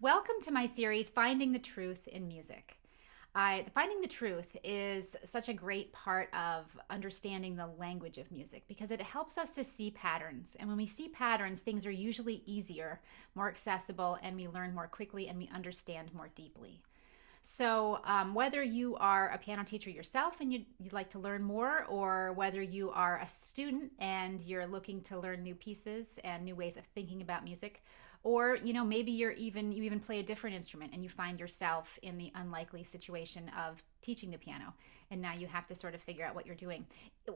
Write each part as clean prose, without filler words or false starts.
Welcome to my series, Finding the Truth in Music. Finding the Truth is such a great part of understanding the language of music because it helps us to see patterns. And when we see patterns, things are usually easier, more accessible, and we learn more quickly and we understand more deeply. So, whether you are a piano teacher yourself and you'd like to learn more, or whether you are a student and you're looking to learn new pieces and new ways of thinking about music, or maybe you even play a different instrument and you find yourself in the unlikely situation of teaching the piano, and now you have to sort of figure out what you're doing.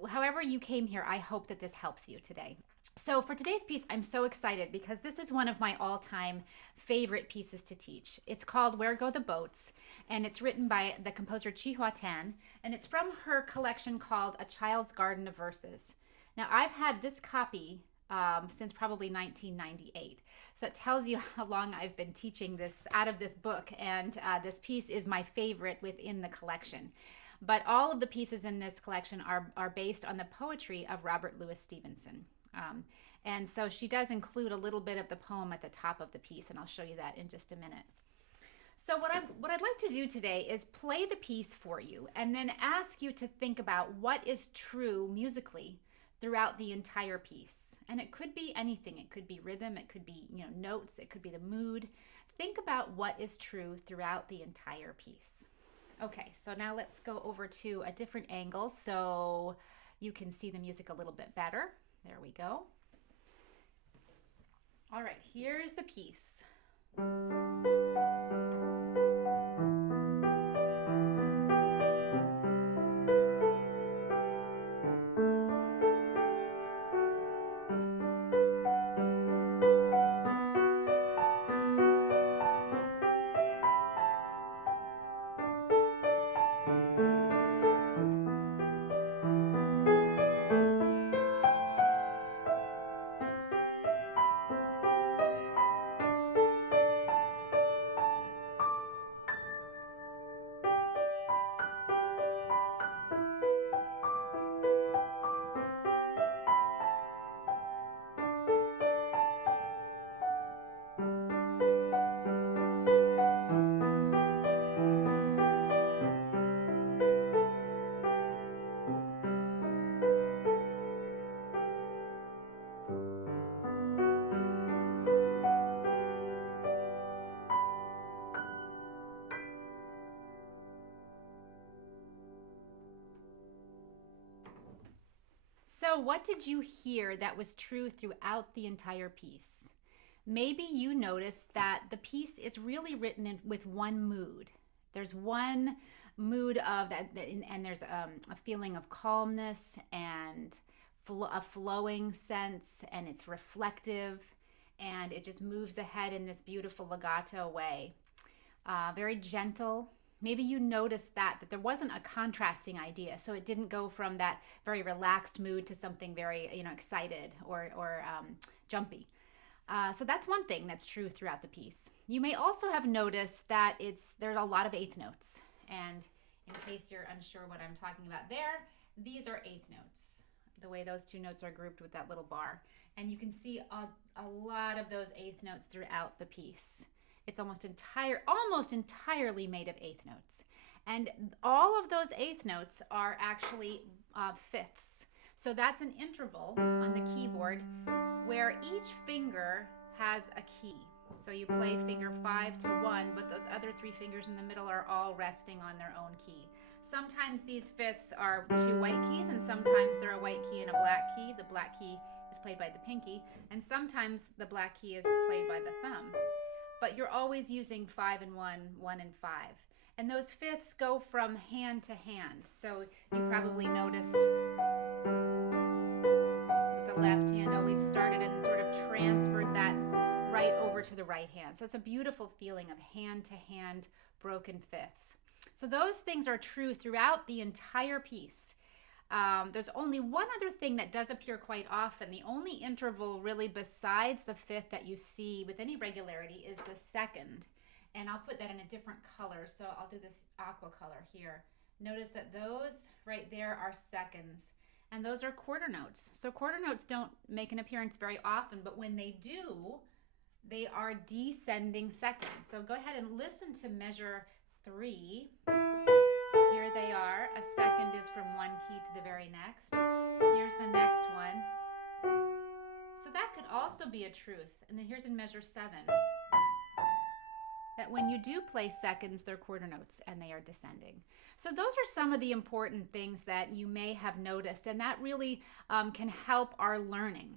However, you came here, I hope that this helps you today. So, for today's piece, I'm so excited because this is one of my all time favorite pieces to teach. It's called Where Go the Boats, and it's written by the composer Chi Hua Tan, and it's from her collection called A Child's Garden of Verses. Now, I've had this copy since probably 1998. So it tells you how long I've been teaching this out of this book, and this piece is my favorite within the collection. But all of the pieces in this collection are based on the poetry of Robert Louis Stevenson. Um, and so she does include a little bit of the poem at the top of the piece, and I'll show you that in just a minute. So what I'd like to do today is play the piece for you and then ask you to think about what is true musically throughout the entire piece. And it could be anything. It could be rhythm, it could be, notes, it could be the mood. Think about what is true throughout the entire piece. Okay, so now let's go over to a different angle so you can see the music a little bit better. There we go. All right, here's the piece. So, what did you hear that was true throughout the entire piece? Maybe you noticed that the piece is really written with one mood. There's one mood of that, and there's a feeling of calmness and a flowing sense, and it's reflective, and it just moves ahead in this beautiful legato way. Very gentle. Maybe you noticed that there wasn't a contrasting idea, so it didn't go from that very relaxed mood to something very excited or jumpy. So that's one thing that's true throughout the piece. You may also have noticed that there's a lot of eighth notes, and in case you're unsure what I'm talking about there, these are eighth notes. The way those two notes are grouped with that little bar, and you can see a lot of those eighth notes throughout the piece. It's almost entirely made of eighth notes. And all of those eighth notes are actually fifths. So that's an interval on the keyboard where each finger has a key. So you play finger 5 to 1, but those other 3 fingers in the middle are all resting on their own key. Sometimes these fifths are 2 white keys, and sometimes they're a white key and a black key. The black key is played by the pinky, and sometimes the black key is played by the thumb. But you're always using 5 and 1, 1 and 5. And those fifths go from hand to hand. So you probably noticed that the left hand always started and sort of transferred that right over to the right hand. So it's a beautiful feeling of hand to hand broken fifths. So those things are true throughout the entire piece. There's only one other thing that does appear quite often. The only interval really besides the fifth that you see with any regularity is the second. And I'll put that in a different color. So I'll do this aqua color here. Notice that those right there are seconds. And those are quarter notes. So quarter notes don't make an appearance very often, but when they do, They are descending seconds. So go ahead and listen to measure 3. Here they are. A second is from one key to the very next. Here's the next one. So that could also be a truth. And then here's in measure 7. That when you do play seconds, they're quarter notes and they are descending. So those are some of the important things that you may have noticed, and that really can help our learning.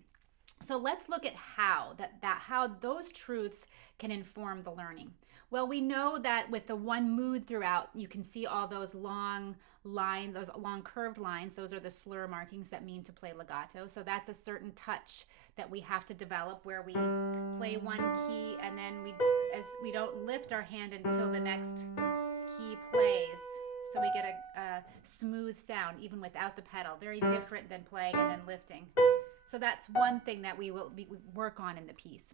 So let's look at how those truths can inform the learning. Well, we know that with the one mood throughout, you can see all those long lines, those long curved lines. Those are the slur markings that mean to play legato. So that's a certain touch that we have to develop, where we play one key and then we don't lift our hand until the next key plays. So we get a smooth sound even without the pedal. Very different than playing and then lifting. So that's one thing that we work on in the piece.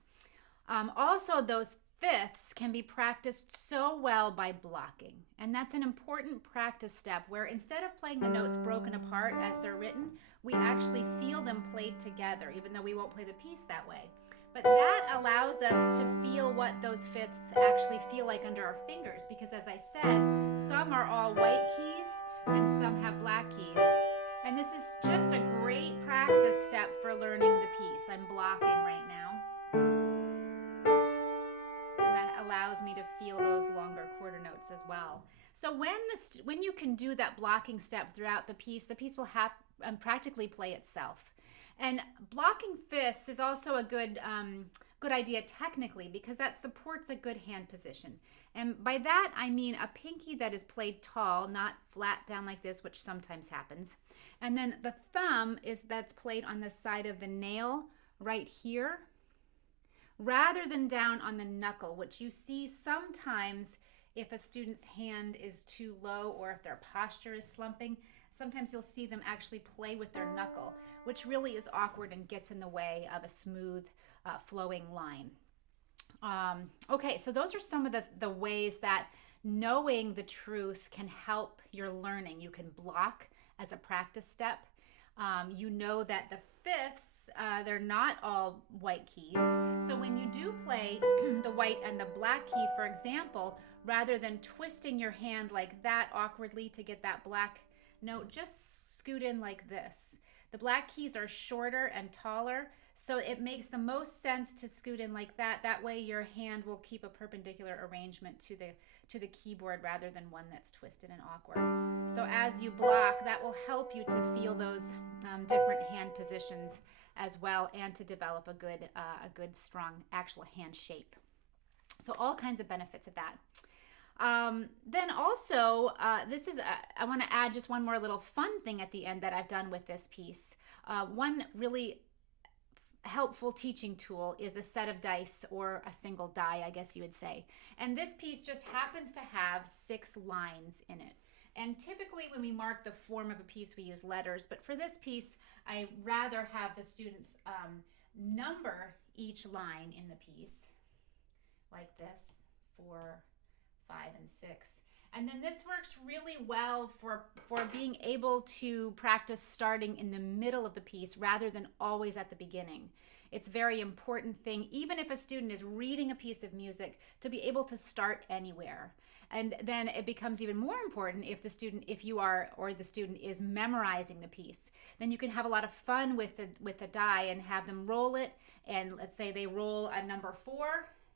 Also, those fifths can be practiced so well by blocking. And that's an important practice step, where instead of playing the notes broken apart as they're written, we actually feel them played together, even though we won't play the piece that way. But that allows us to feel what those fifths actually feel like under our fingers, because as I said, some are all white keys and some have black keys. And this is just a great practice step for learning the piece. I'm blocking right now. And that allows me to feel those longer quarter notes as well. So when you can do that blocking step throughout the piece will practically play itself. And blocking fifths is also a good idea technically, because that supports a good hand position. And by that, I mean a pinky that is played tall, not flat down like this, which sometimes happens. And then the thumb that's played on the side of the nail right here, rather than down on the knuckle, which you see sometimes if a student's hand is too low or if their posture is slumping. Sometimes you'll see them actually play with their knuckle, which really is awkward and gets in the way of a smooth flowing line. Okay, so those are some of the ways that knowing the truth can help your learning. You can block as a practice step. You know that the fifths, they're not all white keys. So when you do play the white and the black key, for example, rather than twisting your hand like that awkwardly to get that black note, just scoot in like this. The black keys are shorter and taller, so it makes the most sense to scoot in like that. That way your hand will keep a perpendicular arrangement to the keyboard rather than one that's twisted and awkward. So as you block, that will help you to feel those different hand positions as well, and to develop a good strong actual hand shape. So all kinds of benefits of that. Then also, I want to add just one more little fun thing at the end that I've done with this piece. One really helpful teaching tool is a set of dice, or a single die, I guess you would say. And this piece just happens to have 6 lines in it. And typically when we mark the form of a piece, we use letters. But for this piece, I rather have the students number each line in the piece, like this, 4, 5, and 6. And then this works really well for being able to practice starting in the middle of the piece rather than always at the beginning. It's a very important thing, even if a student is reading a piece of music, to be able to start anywhere. And then it becomes even more important if the student is memorizing the piece. Then you can have a lot of fun with the die and have them roll it. And let's say they roll a number 4,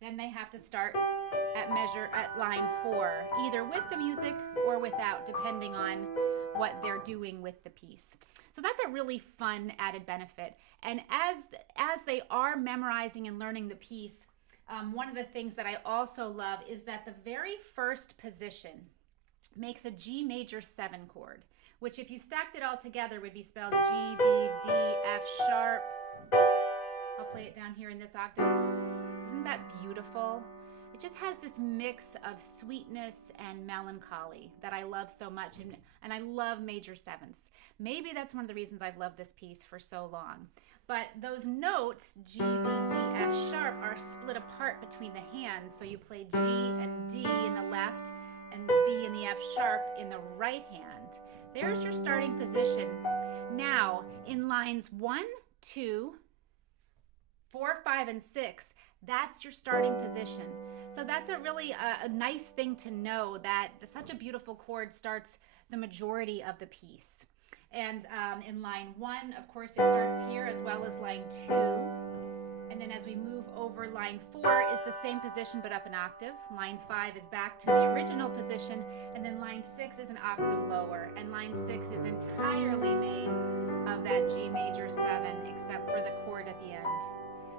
then they have to start at line 4, either with the music or without, depending on what they're doing with the piece. So that's a really fun added benefit. And as they are memorizing and learning the piece, one of the things that I also love is that the very first position makes a G major 7 chord, which if you stacked it all together would be spelled G, B, D, F sharp. I'll play it down here in this octave. Isn't that beautiful? It just has this mix of sweetness and melancholy that I love so much, and I love major sevenths. Maybe that's one of the reasons I've loved this piece for so long. But those notes, G, B, D, F sharp, are split apart between the hands. So you play G and D in the left and the B and the F sharp in the right hand. There's your starting position. Now, in lines 1, 2, 4, 5, and 6, that's your starting position. So that's a really a nice thing to know, that such a beautiful chord starts the majority of the piece. And in line 1, of course, it starts here as well as line 2. And then as we move over, line 4 is the same position but up an octave. Line 5 is back to the original position. And then line 6 is an octave lower. And line 6 is entirely made of that G major 7, except for the chord at the end.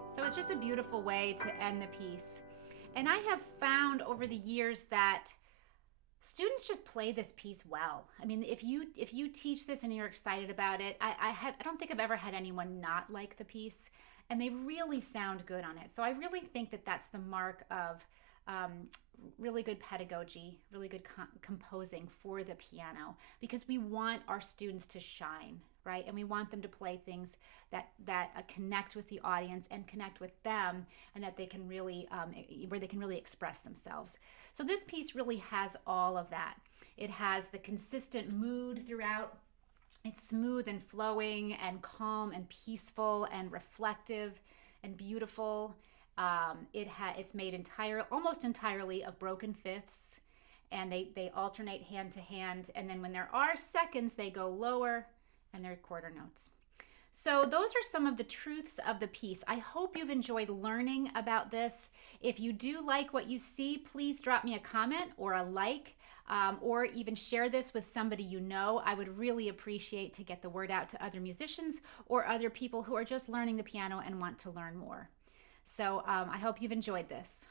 So it's just a beautiful way to end the piece. And I have found over the years that students just play this piece well. I mean, if you teach this and you're excited about it, I don't think I've ever had anyone not like the piece, and they really sound good on it. So I really think that that's the mark of really good pedagogy, really good composing for the piano, because we want our students to shine, right? And we want them to play things that connect with the audience and connect with them, and that they can really where they can really express themselves. So this piece really has all of that. It has the consistent mood throughout. It's smooth and flowing and calm and peaceful and reflective and beautiful. It's made almost entirely of broken fifths, and they alternate hand to hand. And then when there are seconds, they go lower, and they're quarter notes. So those are some of the truths of the piece. I hope you've enjoyed learning about this. If you do like what you see, please drop me a comment or a like, or even share this with somebody you know. I would really appreciate to get the word out to other musicians or other people who are just learning the piano and want to learn more. So I hope you've enjoyed this.